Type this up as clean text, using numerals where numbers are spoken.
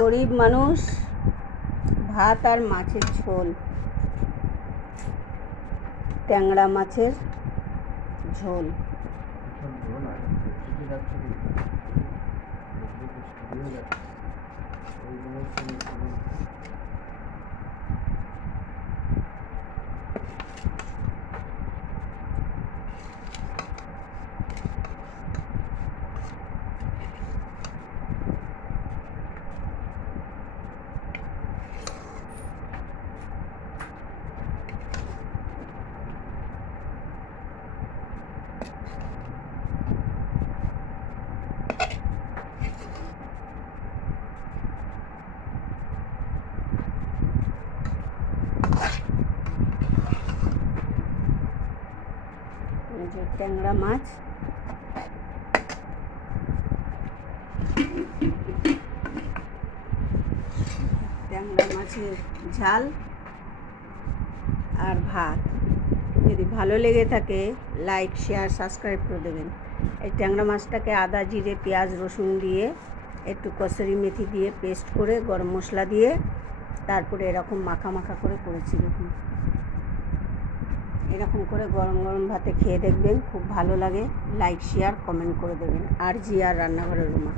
গরিব মানুষ, ভাত আর মাছের ঝোল, ট্যাংরা মাছের ঝোল। ট্যাংরা মাছ, ট্যাংরা মাছের ঝাল আর ভাত। যদি ভালো লেগে থাকে লাইক, শেয়ার, সাবস্ক্রাইব করে দেবেন। এই ট্যাংরা মাছটাকে আদা, জিরে, পেঁয়াজ, রসুন দিয়ে, একটু কসুরি মেথি দিয়ে পেস্ট করে, গরম মশলা দিয়ে, তারপরে এরকম মাখা মাখা করে করেছি। দেখুন, এরকম করে গরম গরম ভাতে খেয়ে দেখবেন, খুব ভালো লাগে। লাইক, শেয়ার, কমেন্ট করে দেবেন। আর জি আর রান্নাঘরের রুমা।